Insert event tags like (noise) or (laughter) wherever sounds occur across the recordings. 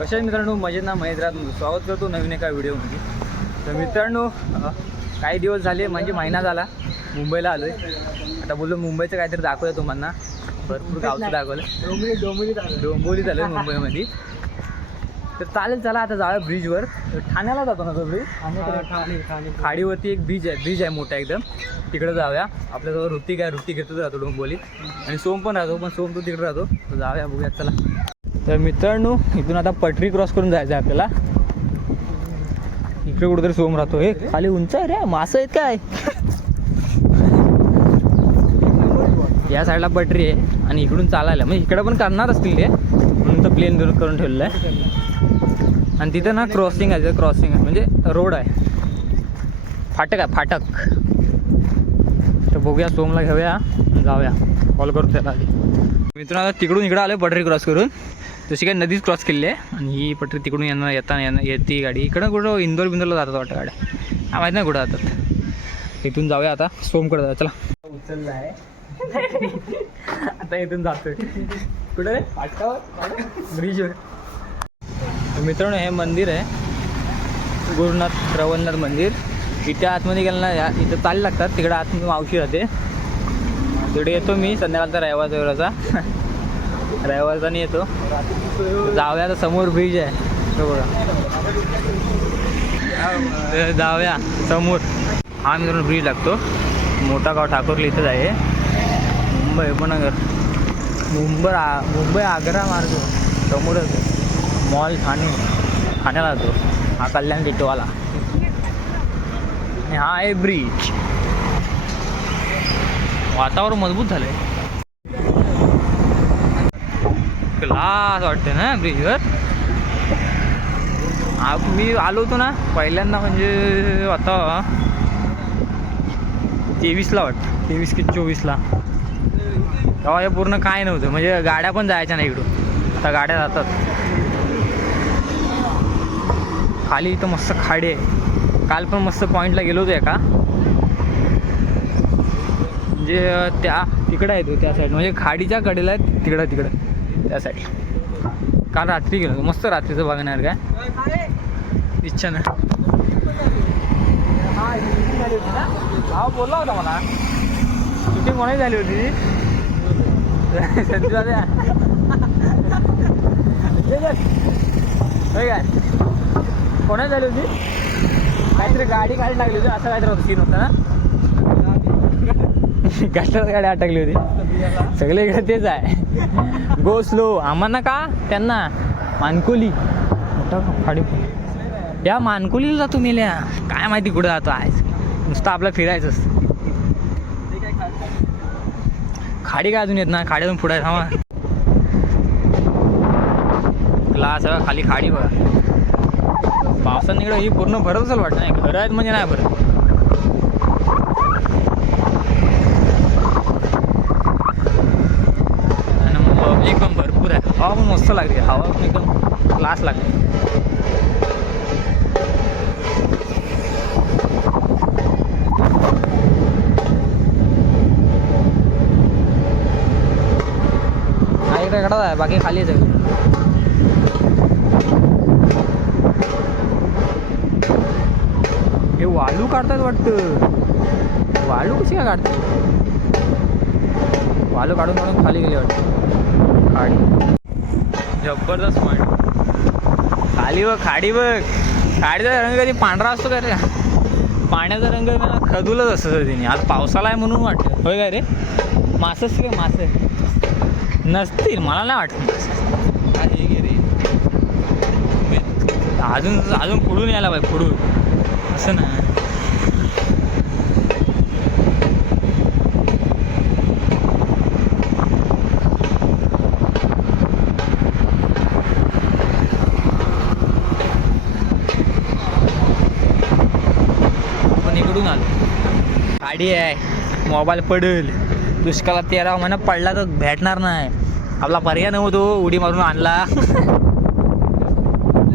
कशा मित्रांनो मजेत ना मजेत राहत स्वागत करतो नवीन एका व्हिडिओमध्ये. तर मित्रांनो काही दिवस झाले म्हणजे महिना झाला मुंबईला आलो आहे आता बोललो मुंबईचं काहीतरी दाखवलं तुम्हाला. भरपूर गावचं दाखवलं. डोंबरी डोंबरी डोंबोलीत आलं मुंबईमध्ये. तर चालेल चला आता जाऊया ब्रिजवर तर ठाण्याला जातो ना तो ब्रिज ठाणे ठाणे. खाडीवरती एक ब्रिज आहे ब्रिज आहे मोठा एकदम. तिकडे जाऊया. आपल्याजवळ ऋतिक आहे ऋतिक घेतच राहतो डोंबोलीत आणि सोम पण राहतो पण सोम तो तिकडे राहतो. तर जाऊया बघूया चला. तर मित्रांनो इथून आता पटरी क्रॉस करून जायचं आहे आपल्याला. इकडे कुठेतरी सोम राहतो. हे खाली उंच आहे रे मासं आहेत काय? या साईडला पटरी आहे आणि इकडून चालायला. म्हणजे इकडे पण करणार असतील ते. म्हणून तर प्लेन करून ठेवलेलं आहे. आणि तिथं ना क्रॉसिंग आहे क्रॉसिंग आहे. म्हणजे रोड आहे. फाटक आहे फाटक. तर बघूया सोमला घेऊया जाऊया. कॉल करतो त्याला आधी. मित्रांनो आता तिकडून इकडं आलो पटरी क्रॉस करून. तशी काही नदीच क्रॉस केली आहे. आणि ही पटरी तिकडून येणार येताना येणार येते गाडी. इकडं कुठं इंदोर बिंदोरला जातात वाटतं गाड्या. हा माहीत नाही कुठं जातात. इथून जाऊया आता. सोमकडे जाऊया. चला. उचलला आहे (laughs) आता इथून जातोय. कुठे फाटकावर? ब्रिजवर. मित्रांनो हे मंदिर आहे. गुरुनाथ रवलनाथ मंदिर. इथे आतमध्ये गेलं ना या इथं चाल लागतात. तिकडे आतमध्ये मावशी राहते. तिकडे येतो मी संध्याकाळचा रविवारचा वेळाचा रविवारचा नाही येतो. जाऊया तर समोर ब्रिज आहे. तो बघा. जाऊया समोर. हा मित्रांनो ब्रिज लागतो. मोठा गाव ठाकूरला इथंच आहे. मुंबई उपनगर. मुंबई आ मुंबई आग्रा मार्ग. समोरच आहे. मॉल ठाणे ठाण्याला जातो हा कल्याण गेटवाला आणि हा आहे ब्रिज वातावरण मजबूत झालंय। क्लास वाटते ना ब्रिजवर मी आलो होतो ना पहिल्यांदा म्हणजे आता तेवीसला वाटतं तेवीस की चोवीसला. तेव्हा हे पूर्ण काय नव्हतं म्हणजे गाड्या पण जायच्या नाही इकडून. आता गाड्या जातात. खाली इथं मस्त खाडी आहे. काल पण मस्त पॉईंटला गेलो होतो एका. म्हणजे त्या तिकडं आहे तो हो त्या साईड म्हणजे खाडीच्या कडेला आहे तिकडं तिकडं. त्या साईड काल रात्री गेलो होतो. मस्त रात्रीचं बघणार काय? इच्छा नाही. हा बोलला होता मला. शूटिंग कोणाची झाली होती? संजू दादा. काय? कोणा झाली होती? काहीतरी गाडी काढून टाकली होती असं काहीतरी सीन होता ना? (laughs) कशाला गाडी अटकली होती? सगळे इकडे तेच आहे. गो स्लो आम्हाला का? त्यांना. मानकोली. मोठा फाडी या मानकोलीला जातो मेल्या काय माहिती कुठं जातो आज? नुसतं आपलं फिरायचं असतं खाडी काय अजून येत ना खाडी अजून पुढे थांबा. ग्लास खाली खाडी बघा. पावसानं इकडं ही पूर्ण भरत असेल वाटतं. नाही घरं आहेत म्हणजे नाही भरत. आणि मग पब्लिक पण भरपूर आहे. हवा पण मस्त लागते हवा पण एकदम क्लास लागते हा आहे. बाकी खालीच आहे हे वाळू काढतात वाटतं. वाळू कशी काय काढतात? वाळू काढून काढून खाली गेले वाटतं. खाडी. जबरदस्त मांड खाली बघ खाडी बघ. खाडीचा रंग कधी पांढरा असतो का रे? पाण्याचा रंग मला खदूलच असतो तिने. आज पावसाला आहे म्हणून वाटतं होय काय रे? मासच काय मासे? नसतील. मला नाही वाटत अजून अजून पुढून यायला पाहिजे पुढून. असं ना आपण इकडून आलो गाडी आहे. मोबाईल पडेल. दुष्काळात तेरा महिना पडला तर भेटणार नाही. आपला पर्याय नव्हतो उडी मारून आणला.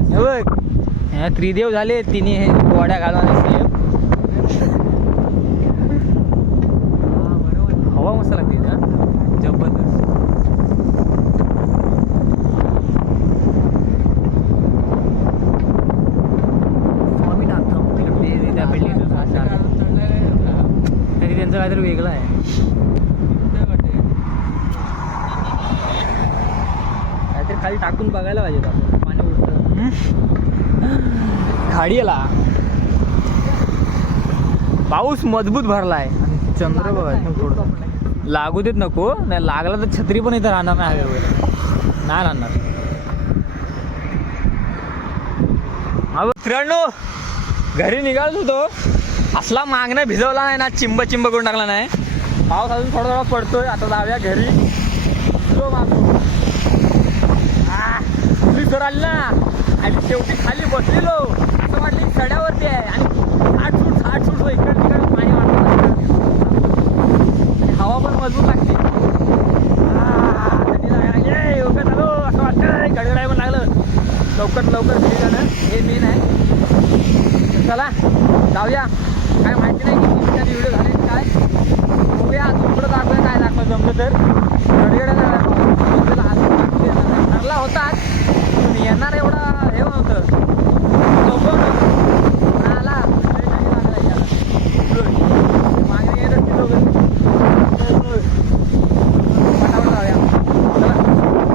हे बघ. हे त्रिदेव झाले तिन्ही हे गोड्या घालून सीएम हवा मस्त लागते ना जबरदस्त काहीतरी वेगळं आहे. काहीतरी खाली टाकून बघायला पाहिजे आपण पाणी उडतं. खाडी आला. पाऊस मजबूत भरलाय. आणि चंद्र बघा लागू देत नको. नाही लागला तर छत्री पण इथं राहणार नाही हवेवर. नाही राहणार. मित्रांनो घरी निघाल होतो. असला मागणं भिजवला नाही ना चिंब चिंब करून टाकला नाही. पाऊस अजून थोडा थोडा पडतोय. आता जाऊया घरी. मागतो आ, आली ना आणि शेवटी खाली बसलेलो. असं वाटलं चढ्यावरती आहे. आणि आठ सूट आठ सूट इकडे तिकडे पाणी वाटत. हवा पण मजबूत लागते आ, झालो असं वाटतं गडगडाय पण लागलं. लवकर लवकर घरी जाणं हे मेन आहे. चला जाऊया. बघूया अजून पुढं दाखवूया काय दाखवा जमलं तर. गडगड ठरला होता. येणार एवढा हे नव्हतं